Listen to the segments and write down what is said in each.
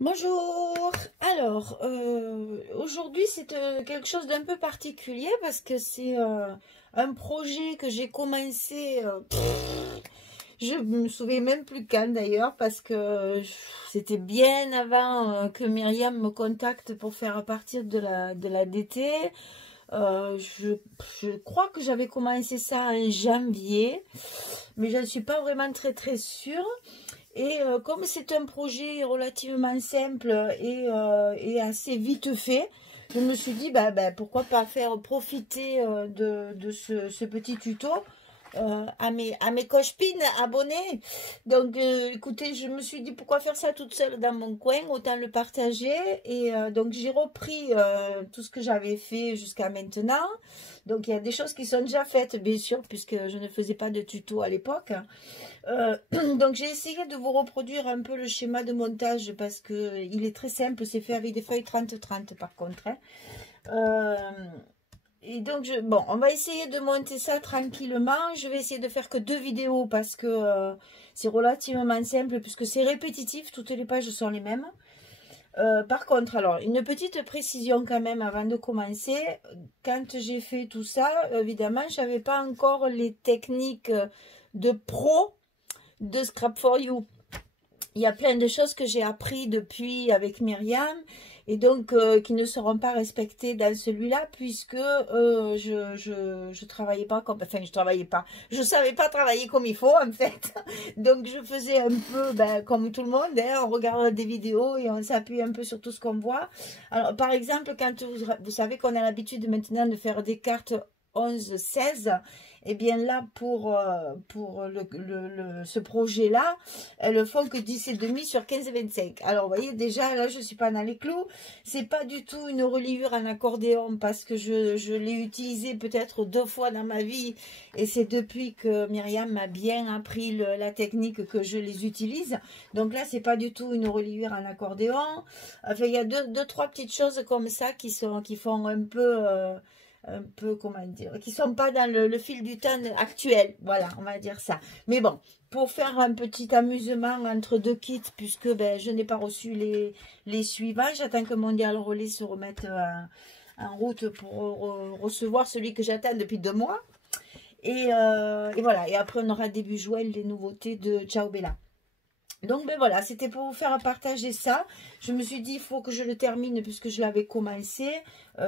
Bonjour. Alors, aujourd'hui c'est quelque chose d'un peu particulier parce que c'est un projet que j'ai commencé. Je me souviens même plus quand d'ailleurs parce que c'était bien avant que Myriam me contacte pour faire partir de la DT. Je crois que j'avais commencé ça en janvier, mais je ne suis pas vraiment très sûre. Et comme c'est un projet relativement simple et assez vite fait, je me suis dit, pourquoi pas faire profiter de ce petit tuto à mes copines abonnées. Donc, écoutez, je me suis dit, pourquoi faire ça toute seule dans mon coin, autant le partager. Et donc, j'ai repris tout ce que j'avais fait jusqu'à maintenant. Donc, il y a des choses qui sont déjà faites, bien sûr, puisque je ne faisais pas de tuto à l'époque. Donc j'ai essayé de vous reproduire un peu le schéma de montage parce que il est très simple, c'est fait avec des feuilles 30-30 par contre, hein. Et donc bon, on va essayer de monter ça tranquillement. Je vais essayer de faire que 2 vidéos parce que c'est relativement simple puisque c'est répétitif, toutes les pages sont les mêmes. Par contre, alors, une petite précision quand même avant de commencer. Quand j'ai fait tout ça, évidemment, je n'avais pas encore les techniques de pro de Scrap4You. Il y a plein de choses que j'ai appris depuis avec Myriam et donc qui ne seront pas respectées dans celui-là puisque je travaillais pas comme, enfin je savais pas travailler comme il faut en fait. Donc je faisais un peu comme tout le monde, hein, on regarde des vidéos et on s'appuie un peu sur tout ce qu'on voit. Alors par exemple, quand vous savez qu'on a l'habitude maintenant de faire des cartes 11-16, et bien là pour ce projet là elles font que 10,5 sur 15,25. Alors vous voyez déjà là je suis pas dans les clous, c'est pas du tout une reliure en accordéon parce que je l'ai utilisé peut-être 2 fois dans ma vie et c'est depuis que Myriam m'a bien appris la technique que je les utilise. Donc là c'est pas du tout une reliure en accordéon. Enfin il y a deux trois petites choses comme ça qui font un peu, comment dire, qui sont pas dans le fil du temps actuel, voilà, on va dire ça. Mais bon, pour faire un petit amusement entre deux kits, puisque je n'ai pas reçu les suivants, j'attends que Mondial Relais se remette en route pour recevoir celui que j'attends depuis 2 mois. Et voilà, et après on aura début juin les nouveautés de Ciao Bella. Donc voilà, c'était pour vous faire partager ça. Je me suis dit, il faut que je le termine puisque je l'avais commencé.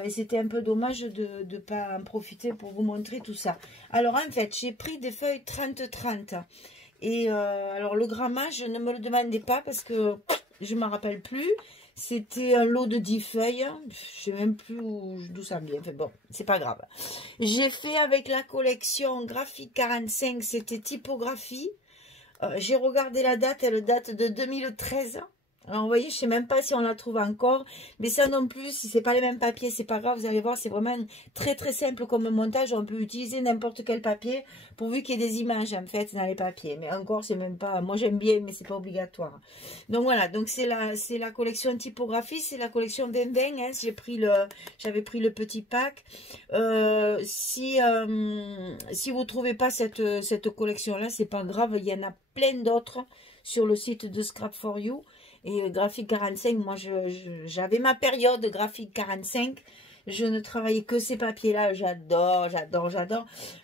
Et c'était un peu dommage de ne pas en profiter pour vous montrer tout ça. Alors en fait, j'ai pris des feuilles 30-30. Et alors le grammage, ne me le demandez pas parce que je ne m'en rappelle plus. C'était un lot de 10 feuilles. Je ne sais même plus d'où ça vient. Enfin bon, c'est pas grave. J'ai fait avec la collection Graphique 45, c'était typographie. J'ai regardé la date, elle date de 2013. Alors vous voyez, je ne sais même pas si on la trouve encore. Mais ça non plus, si ce n'est pas les mêmes papiers, c'est pas grave. Vous allez voir, c'est vraiment très simple comme montage. On peut utiliser n'importe quel papier pourvu qu'il y ait des images en fait dans les papiers. Mais encore, c'est même pas... Moi j'aime bien, mais c'est pas obligatoire. Donc voilà, donc c'est la collection typographie, c'est la collection 2020. Hein. J'avais pris le petit pack. Si vous ne trouvez pas cette collection-là, c'est pas grave. Il y en a plein d'autres sur le site de Scrap4You. Et Graphique 45, moi j'avais ma période Graphique 45. Je ne travaillais que ces papiers-là. J'adore.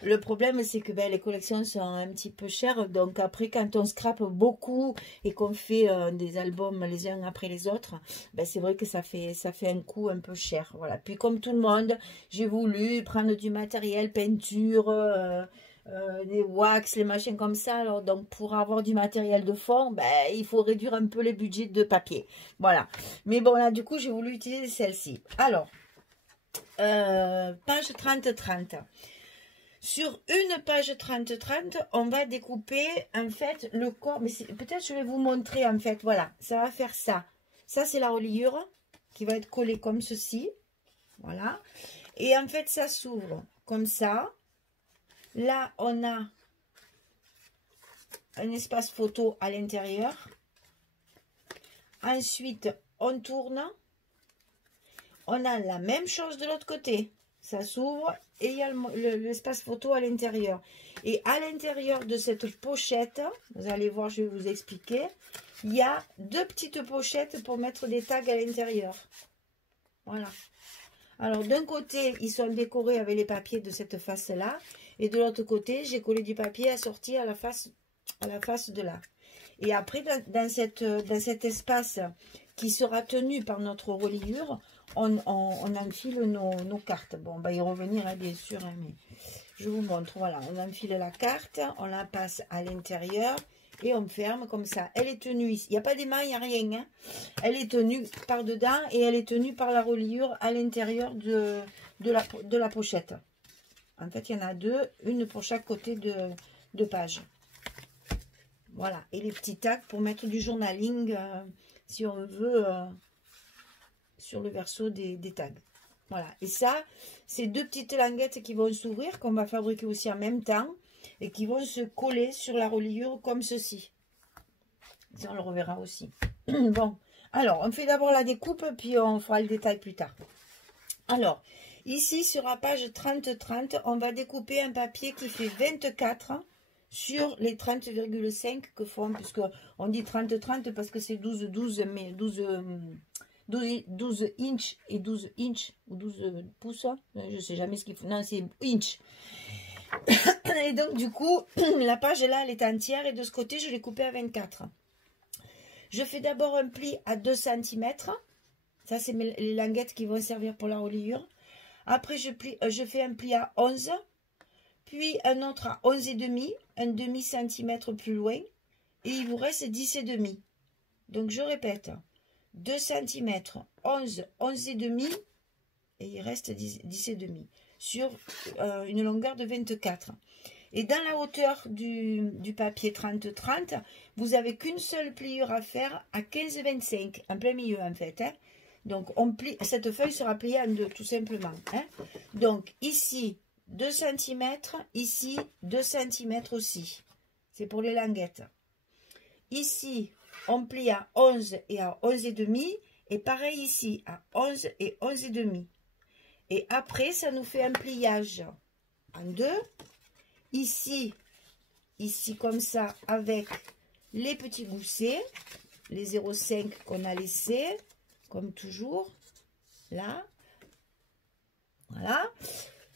Le problème, c'est que les collections sont un petit peu chères. Donc après, quand on scrape beaucoup et qu'on fait des albums les uns après les autres, c'est vrai que ça fait un coût un peu cher. Voilà. Puis comme tout le monde, j'ai voulu prendre du matériel, peinture, des wax, les machins comme ça. Alors donc pour avoir du matériel de fond, il faut réduire un peu les budgets de papier. Voilà. Mais bon là du coup j'ai voulu utiliser celle-ci. Alors page 30-30. Sur une page 30-30, on va découper en fait le corps. Mais peut-être je vais vous montrer en fait. Voilà, ça va faire ça. Ça c'est la reliure qui va être collée comme ceci. Voilà. Et en fait ça s'ouvre comme ça. Là, on a un espace photo à l'intérieur. Ensuite, on tourne. On a la même chose de l'autre côté. Ça s'ouvre et il y a l'espace photo à l'intérieur. Et à l'intérieur de cette pochette, vous allez voir, je vais vous expliquer. il y a 2 petites pochettes pour mettre des tags à l'intérieur. Voilà. Alors, d'un côté, ils sont décorés avec les papiers de cette face-là. Et de l'autre côté, j'ai collé du papier assorti à la face de là. Et après, dans cet espace qui sera tenu par notre reliure, on enfile nos cartes. Bon, on va y revenir, hein, bien sûr, hein, mais je vous montre. Voilà, on enfile la carte, on la passe à l'intérieur et on ferme comme ça. Elle est tenue ici. Il n'y a pas d'émail, il n'y a rien. Hein. Elle est tenue par dedans et elle est tenue par la reliure à l'intérieur de la pochette. En fait, il y en a 2, une pour chaque côté de page. Voilà, et les petits tags pour mettre du journaling, si on veut, sur le verso des tags. Voilà, et ça, c'est 2 petites languettes qui vont s'ouvrir, qu'on va fabriquer aussi en même temps, et qui vont se coller sur la reliure comme ceci. Ça, on le reverra aussi. Bon, alors, on fait d'abord la découpe, puis on fera le détail plus tard. Alors, ici, sur la page 30-30, on va découper un papier qui fait 24 sur les 30,5 que font, puisque on dit 30-30 parce que c'est 12 inches et 12 inches, ou 12 pouces, je sais jamais ce qu'il faut, non, c'est inch. Et donc, du coup, la page là, elle est entière, et de ce côté, je l'ai coupée à 24. Je fais d'abord un pli à 2 cm. Ça, c'est les languettes qui vont servir pour la reliure. Après, je fais un pli à 11, puis un autre à 11,5, un demi-centimètre plus loin, et il vous reste 10,5. Donc, je répète, 2 cm, 11, 11,5, et il reste 10,5, sur une longueur de 24. Et dans la hauteur du papier 30-30, vous n'avez qu'une seule pliure à faire à 15,25, en plein milieu en fait, hein. Donc, cette feuille sera pliée en 2, tout simplement. Hein. Donc, ici, 2 cm, ici, 2 cm aussi. C'est pour les languettes. Ici, on plie à 11 et à 11,5. Et pareil ici, à 11 et 11,5. Et après, ça nous fait un pliage en 2. Ici comme ça, avec les petits goussets, les 0,5 qu'on a laissés. Comme toujours, là, voilà,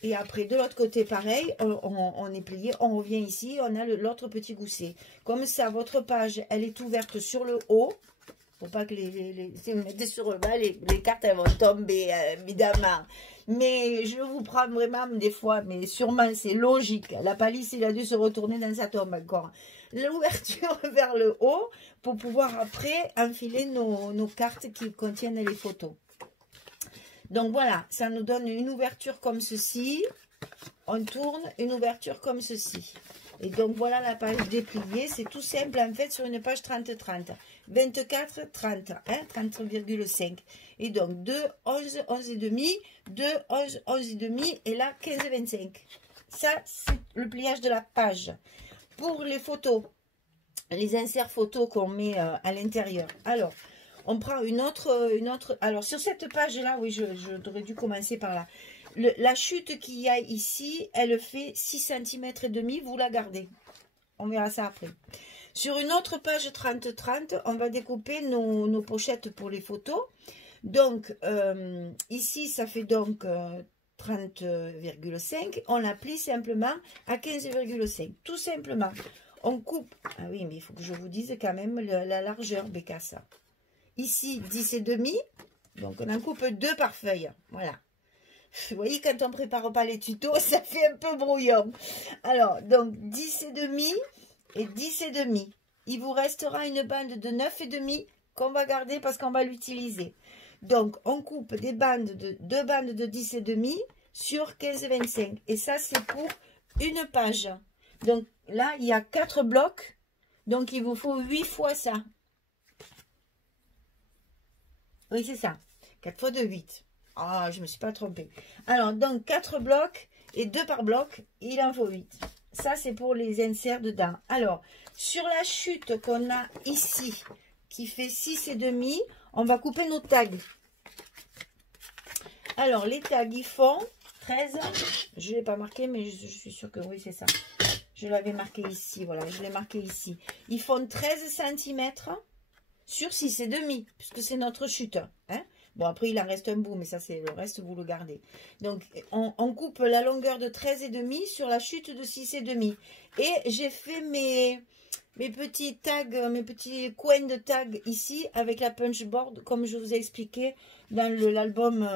et après de l'autre côté pareil, on est plié, on revient ici, on a l'autre petit gousset, comme ça votre page elle est ouverte sur le haut, pour pas que si vous mettez sur le bas, les cartes elles vont tomber évidemment, mais je vous prends vraiment des fois, mais sûrement c'est logique, la palisse il a dû se retourner dans sa tombe encore. L'ouverture vers le haut pour pouvoir après enfiler nos cartes qui contiennent les photos. Donc voilà, ça nous donne une ouverture comme ceci. On tourne, une ouverture comme ceci. Et donc voilà la page dépliée. C'est tout simple en fait sur une page 30-30. 24-30, hein, 30,5. Et donc 2, 11, 11,5, 2, 11, 11,5 et là 15,25. Ça, c'est le pliage de la page. Pour les photos, les inserts photos qu'on met à l'intérieur. Alors, on prend une autre. Alors, sur cette page-là, oui, j'aurais dû commencer par là. La chute qu'il y a ici, elle fait 6 cm et demi. Vous la gardez. On verra ça après. Sur une autre page 30-30, on va découper nos pochettes pour les photos. Donc, ici, ça fait donc 30,5. On la plie simplement à 15,5. Tout simplement. On coupe. Ah oui, mais il faut que je vous dise quand même la largeur, Bécassa. Ici, 10,5. Donc, on en coupe 2 par feuille. Voilà. Vous voyez, quand on ne prépare pas les tutos, ça fait un peu brouillon. Alors, donc, 10,5 et 10,5. Il vous restera une bande de 9,5 qu'on va garder parce qu'on va l'utiliser. Donc, on coupe deux bandes de 10,5 sur 15,25. Et ça, c'est pour une page. Donc, là, il y a 4 blocs. Donc, il vous faut 8 fois ça. Oui, c'est ça. 4 fois de 8. Ah, je ne me suis pas trompée. Alors, donc, 4 blocs et 2 par bloc, il en faut 8. Ça, c'est pour les inserts dedans. Alors, sur la chute qu'on a ici, qui fait 6,5, on va couper nos tags. Alors, les tags, ils font 13. Je ne l'ai pas marqué, mais je suis sûre que oui, c'est ça. Je l'avais marqué ici, voilà, je l'ai marqué ici. Ils font 13 cm sur 6,5, puisque c'est notre chute. Hein. Bon, après, il en reste un bout, mais ça, c'est le reste, vous le gardez. Donc, on coupe la longueur de 13,5 sur la chute de 6,5. Et j'ai fait mes petits tags, mes petits coins de tags ici, avec la punch board, comme je vous ai expliqué dans l'album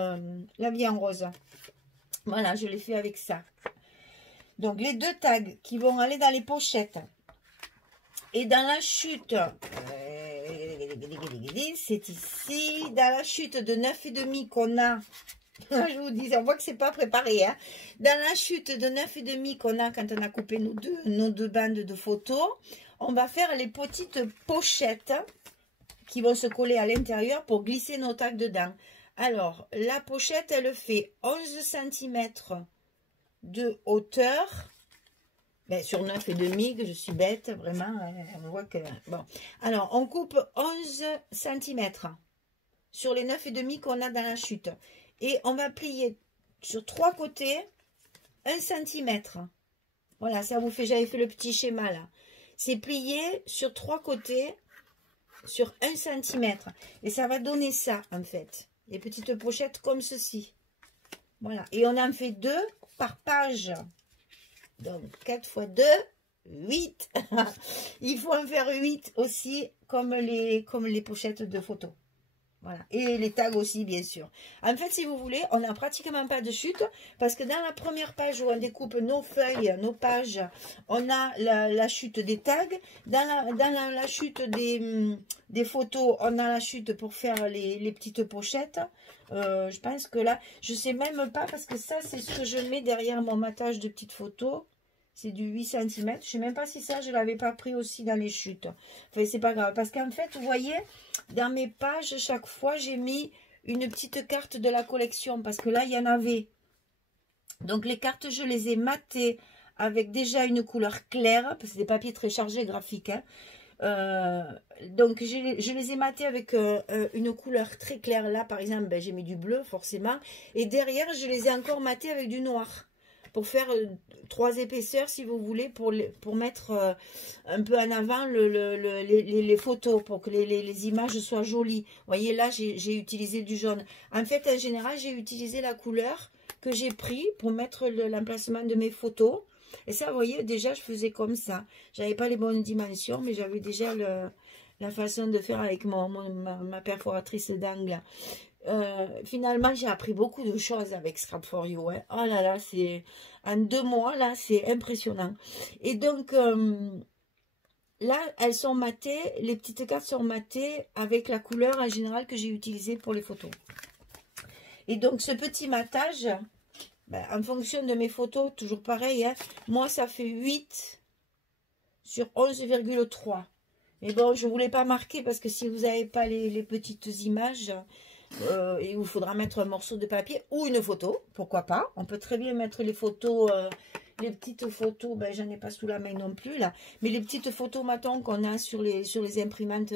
La vie en rose. Voilà, je l'ai fait avec ça. Donc, les deux tags qui vont aller dans les pochettes. Et dans la chute, c'est ici, dans la chute de 9,5 qu'on a, je vous dis, on voit que c'est pas préparé, hein. Dans la chute de 9,5 qu'on a quand on a coupé nos deux bandes de photos, on va faire les petites pochettes qui vont se coller à l'intérieur pour glisser nos tags dedans. Alors, la pochette, elle fait 11 cm de hauteur. Ben, sur 9,5, que je suis bête, vraiment, on voit que... Bon, alors, on coupe 11 cm sur les 9,5 qu'on a dans la chute. Et on va plier sur 3 côtés 1 cm. Voilà, ça vous fait, j'avais fait le petit schéma là. C'est plié sur 3 côtés sur 1 cm. Et ça va donner ça, en fait. Les petites pochettes comme ceci. Voilà, et on en fait 2 par page. Donc, 4 x 2, 8. Il faut en faire 8 aussi, comme les pochettes de photos. Voilà. Et les tags aussi, bien sûr. En fait, si vous voulez, on n'a pratiquement pas de chute, parce que dans la première page où on découpe nos feuilles, nos pages, on a la chute des tags. Dans la chute des photos, on a la chute pour faire les petites pochettes. Je pense que là, je sais même pas, parce que ça, c'est ce que je mets derrière mon matage de petites photos. C'est du 8 cm. Je ne sais même pas si ça, je ne l'avais pas pris aussi dans les chutes. Enfin, c'est pas grave. Parce qu'en fait, vous voyez, dans mes pages, chaque fois, j'ai mis une petite carte de la collection. Parce que là, il y en avait. Donc, les cartes, je les ai matées avec déjà une couleur claire. Parce que c'est des papiers très chargés, graphiques. Hein. Donc, je les ai matées avec une couleur très claire. Là, par exemple, ben, j'ai mis du bleu, forcément. Et derrière, je les ai encore matées avec du noir. Pour faire 3 épaisseurs, si vous voulez, pour mettre un peu en avant les photos, pour que les images soient jolies. Vous voyez, là, j'ai utilisé du jaune. En fait, en général, j'ai utilisé la couleur que j'ai pris pour mettre l'emplacement de mes photos. Et ça, vous voyez, déjà, je faisais comme ça. J'avais pas les bonnes dimensions, mais j'avais déjà la façon de faire avec ma perforatrice d'angle. Finalement, j'ai appris beaucoup de choses avec Scrap for You. Hein. Oh là là, c'est en 2 mois, là, c'est impressionnant. Et donc, là, elles sont matées, les petites cartes sont matées avec la couleur en général que j'ai utilisée pour les photos. Et donc, ce petit matage, ben, en fonction de mes photos, toujours pareil, hein, moi, ça fait 8 sur 11,3. Mais bon, je ne voulais pas marquer parce que si vous n'avez pas les petites images... il vous faudra mettre un morceau de papier ou une photo, pourquoi pas. On peut très bien mettre les photos, les petites photos, ben j'en ai pas sous la main non plus là, mais les petites photos matons qu'on a sur les imprimantes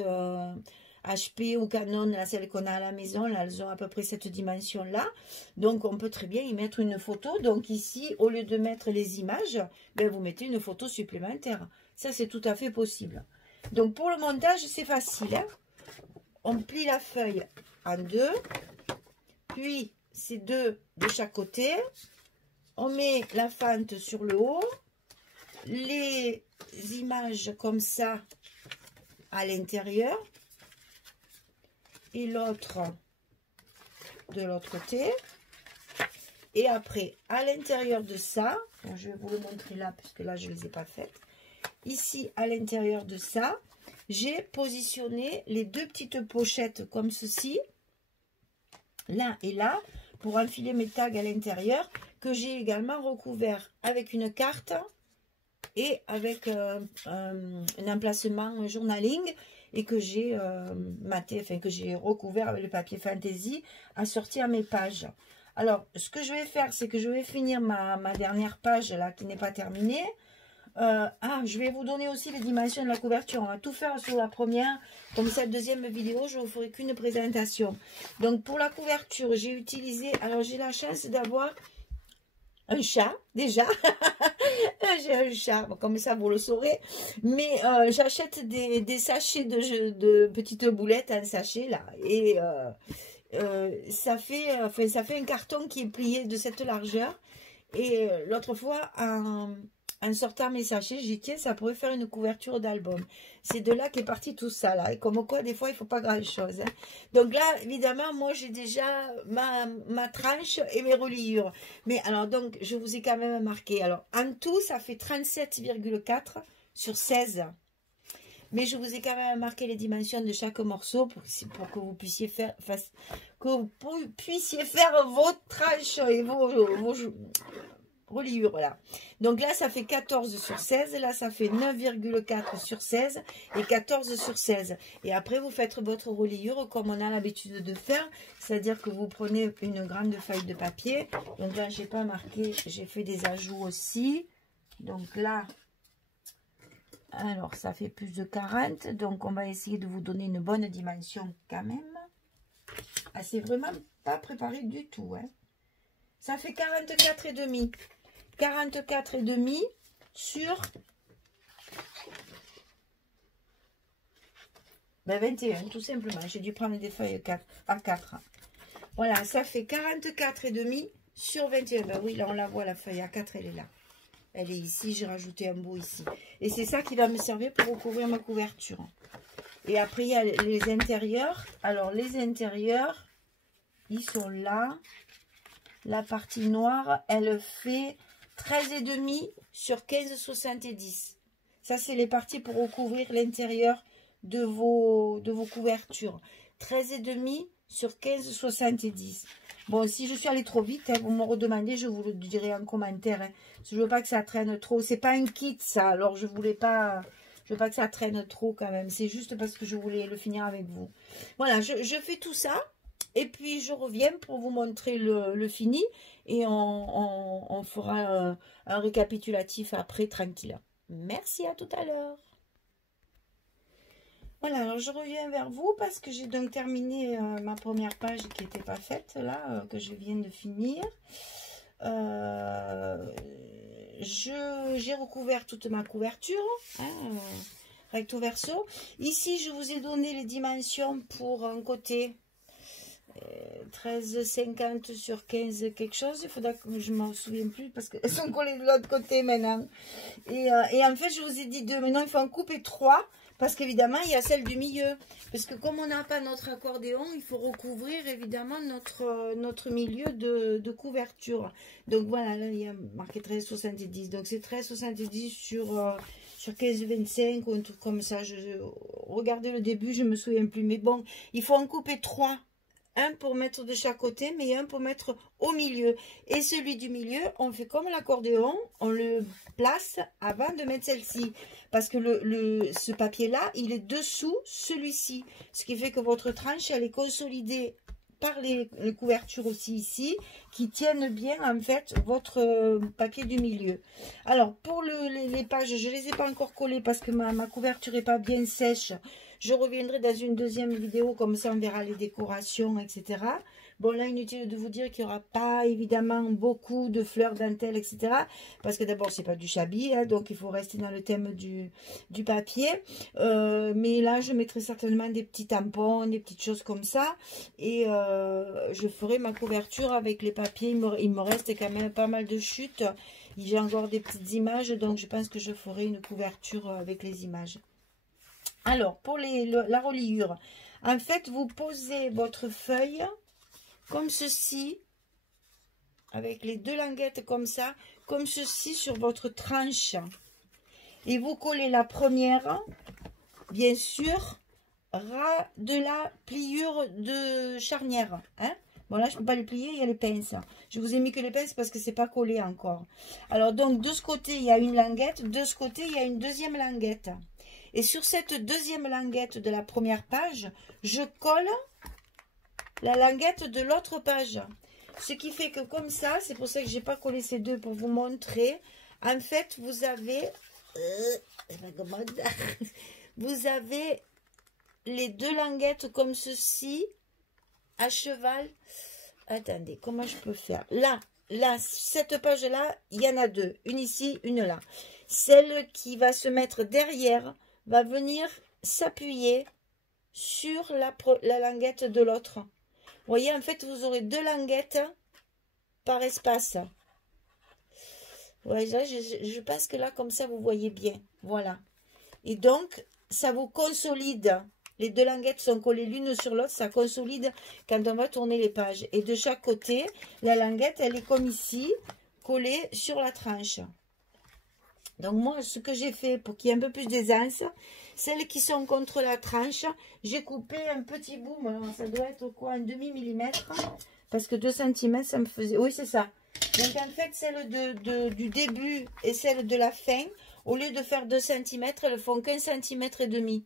HP ou Canon, là, celles qu'on a à la maison, là, elles ont à peu près cette dimension là, donc on peut très bien y mettre une photo. Donc ici, au lieu de mettre les images, ben, vous mettez une photo supplémentaire. Ça, c'est tout à fait possible. Donc pour le montage, c'est facile, hein. On plie la feuille en 2, puis c'est 2 de chaque côté. On met la fente sur le haut, les images comme ça à l'intérieur et l'autre de l'autre côté. Et après, à l'intérieur de ça, bon, je vais vous le montrer là, puisque là, je ne les ai pas faites. Ici, à l'intérieur de ça, j'ai positionné les 2 petites pochettes comme ceci, là et là, pour enfiler mes tags à l'intérieur, que j'ai également recouvert avec une carte et avec un emplacement journaling, et que j'ai maté, enfin que j'ai recouvert avec le papier fantaisie assorti à mes pages. Alors, ce que je vais faire, c'est que je vais finir ma dernière page là qui n'est pas terminée. Je vais vous donner aussi les dimensions de la couverture. On va tout faire sur la première. Comme cette deuxième vidéo, je ne vous ferai qu'une présentation. Donc, pour la couverture, j'ai utilisé... Alors, j'ai la chance d'avoir un chat, déjà. J'ai un chat, bon, comme ça vous le saurez. Mais j'achète des sachets de petites boulettes, un sachet là. Et ça fait un carton qui est plié de cette largeur. Et l'autre fois, en sortant mes sachets, j'ai dit, tiens, ça pourrait faire une couverture d'album. C'est de là qu'est parti tout ça, là. Et comme quoi, des fois, il ne faut pas grand-chose. Hein. Donc là, évidemment, moi, j'ai déjà ma tranche et mes reliures. Mais alors, donc, je vous ai quand même marqué. Alors, en tout, ça fait 37,4 sur 16. Mais je vous ai quand même marqué les dimensions de chaque morceau pour que vous puissiez faire, vos tranches et vos reliures. Voilà. Donc là, ça fait 14 sur 16. Là, ça fait 9,4 sur 16 et 14 sur 16. Et après, vous faites votre reliure comme on a l'habitude de faire. C'est-à-dire que vous prenez une grande feuille de papier. Donc là, j'ai pas marqué, j'ai fait des ajouts aussi. Donc là... Alors, ça fait plus de 40. Donc, on va essayer de vous donner une bonne dimension quand même. Ah, c'est vraiment pas préparé du tout. Hein. Ça fait 44,5. 44,5 sur 21, tout simplement. J'ai dû prendre des feuilles à 4. Voilà, ça fait 44,5 sur 21. Ben oui, là, on la voit, la feuille à 4, elle est là. Elle est ici, j'ai rajouté un bout ici. Et c'est ça qui va me servir pour recouvrir ma couverture. Et après, il y a les intérieurs. Alors, les intérieurs, ils sont là. La partie noire, elle fait 13,5 sur 15,70. Ça, c'est les parties pour recouvrir l'intérieur de vos couvertures. 13,5 sur 15,70. Bon, si je suis allée trop vite, hein, vous me redemandez, je vous le dirai en commentaire. Hein, je veux pas que ça traîne trop. C'est pas un kit, ça. Alors, je veux pas que ça traîne trop quand même. C'est juste parce que je voulais le finir avec vous. Voilà, je fais tout ça. Et puis, je reviens pour vous montrer le fini. Et on fera un récapitulatif après, tranquille. Merci, à tout à l'heure. Voilà, alors je reviens vers vous parce que j'ai donc terminé ma première page qui n'était pas faite, là, que je viens de finir. J'ai recouvert toute ma couverture, hein, recto verso. Ici, je vous ai donné les dimensions pour un côté 13,50 sur 15 quelque chose. Il faudra que je m'en souvienne plus parce qu'elles sont collées de l'autre côté maintenant. Et en fait, je vous ai dit deux. Maintenant, il faut en couper 3. Parce qu'évidemment, il y a celle du milieu. Parce que comme on n'a pas notre accordéon, il faut recouvrir évidemment notre milieu de couverture. Donc voilà, là, il y a marqué 13,70. Donc c'est 13,70 sur 15,25 ou un truc comme ça. Regardez le début, je ne me souviens plus. Mais bon, il faut en couper 3. Un pour mettre de chaque côté, mais un pour mettre au milieu. Et celui du milieu, on fait comme l'accordéon, on le place avant de mettre celle-ci. Parce que ce papier-là, il est dessous celui-ci. Ce qui fait que votre tranche, elle est consolidée par les couvertures aussi ici, qui tiennent bien en fait votre papier du milieu. Alors, pour les pages, je ne les ai pas encore collées parce que ma couverture n'est pas bien sèche. Je reviendrai dans une deuxième vidéo, comme ça on verra les décorations, etc. Bon, là, inutile de vous dire qu'il n'y aura pas, évidemment, beaucoup de fleurs, dentelles, etc. Parce que d'abord, c'est pas du shabby, hein, donc il faut rester dans le thème du papier. Mais là, je mettrai certainement des petits tampons, des petites choses comme ça. Et je ferai ma couverture avec les papiers. Il me reste quand même pas mal de chutes. J'ai encore des petites images, donc je pense que je ferai une couverture avec les images. Alors, pour la reliure, en fait, vous posez votre feuille comme ceci, avec les deux languettes comme ça, comme ceci sur votre tranche. Et vous collez la première, bien sûr, ras de la pliure de charnière. Hein? Bon, là, je ne peux pas les plier, il y a les pinces. Je vous ai mis que les pinces parce que c'est pas collé encore. Alors, donc, de ce côté, il y a une languette. De ce côté, il y a une deuxième languette. Et sur cette deuxième languette de la première page, je colle la languette de l'autre page. Ce qui fait que comme ça, c'est pour ça que je n'ai pas collé ces deux pour vous montrer. En fait, vous avez... vous avez les deux languettes comme ceci, à cheval. Attendez, comment je peux faire? Là, là, cette page-là, il y en a deux. Une ici, une là. Celle qui va se mettre derrière va venir s'appuyer sur la languette de l'autre. Vous voyez, en fait, vous aurez deux languettes par espace. Ouais, là, je pense que là, comme ça, vous voyez bien. Voilà. Et donc, ça vous consolide. Les deux languettes sont collées l'une sur l'autre. Ça consolide quand on va tourner les pages. Et de chaque côté, la languette, elle est comme ici, collée sur la tranche. Donc, moi, ce que j'ai fait pour qu'il y ait un peu plus d'aisance, celles qui sont contre la tranche, j'ai coupé un petit bout. Alors, ça doit être quoi, un demi-millimètre. Parce que 2 cm, ça me faisait... Oui, c'est ça. Donc, en fait, celle du début et celle de la fin, au lieu de faire 2 cm, elles font qu'1 cm et demi.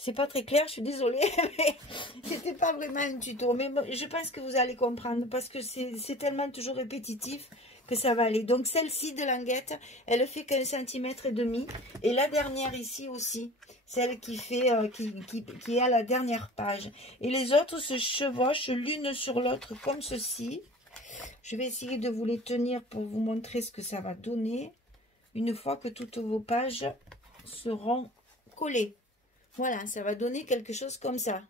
C'est pas très clair, je suis désolée, mais c'était pas vraiment un tuto. Mais bon, je pense que vous allez comprendre parce que c'est tellement toujours répétitif que ça va aller. Donc, celle-ci de languette, elle fait qu'1 cm et demi. Et la dernière ici aussi, celle qui fait qui est à la dernière page. Et les autres se chevauchent l'une sur l'autre comme ceci. Je vais essayer de vous les tenir pour vous montrer ce que ça va donner une fois que toutes vos pages seront collées. Voilà, ça va donner quelque chose comme ça.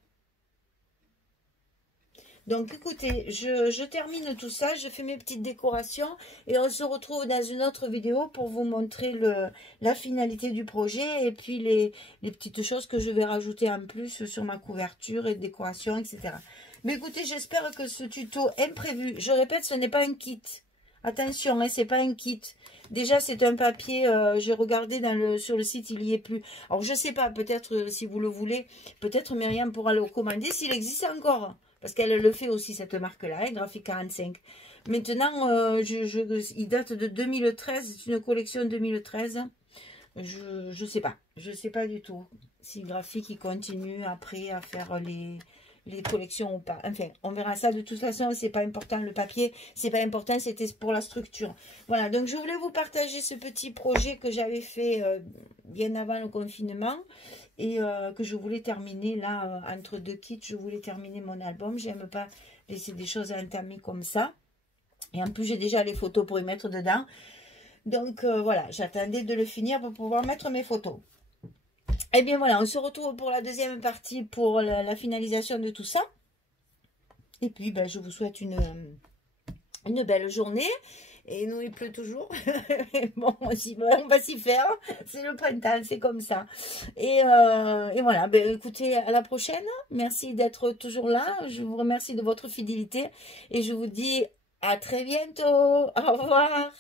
Donc, écoutez, je termine tout ça, je fais mes petites décorations et on se retrouve dans une autre vidéo pour vous montrer la finalité du projet et puis les petites choses que je vais rajouter en plus sur ma couverture et décoration, etc. Mais écoutez, j'espère que ce tuto imprévu, je répète, ce n'est pas un kit. Attention, hein, c'est pas un kit. Déjà, c'est un papier, j'ai regardé sur le site, il n'y est plus. Alors, je sais pas, peut-être, si vous le voulez, peut-être Myriam pourra le commander s'il existe encore. Parce qu'elle le fait aussi, cette marque-là, hein, Graphique 45. Maintenant, il date de 2013, c'est une collection 2013. Je sais pas. Je sais pas du tout si Graphique, il continue après à faire les collections ou pas. Enfin, on verra ça. De toute façon, c'est pas important le papier. C'est pas important, c'était pour la structure. Voilà, donc je voulais vous partager ce petit projet que j'avais fait bien avant le confinement. Et que je voulais terminer là, entre deux kits, je voulais terminer mon album. J'aime pas laisser des choses à entamer comme ça. Et en plus, j'ai déjà les photos pour y mettre dedans. Donc voilà, j'attendais de le finir pour pouvoir mettre mes photos. Et bien voilà, on se retrouve pour la deuxième partie pour la finalisation de tout ça. Et puis, ben, je vous souhaite une belle journée. Et nous, il pleut toujours. Bon, on va s'y faire. C'est le printemps, c'est comme ça. Et voilà, ben, écoutez, à la prochaine. Merci d'être toujours là. Je vous remercie de votre fidélité. Et je vous dis à très bientôt. Au revoir.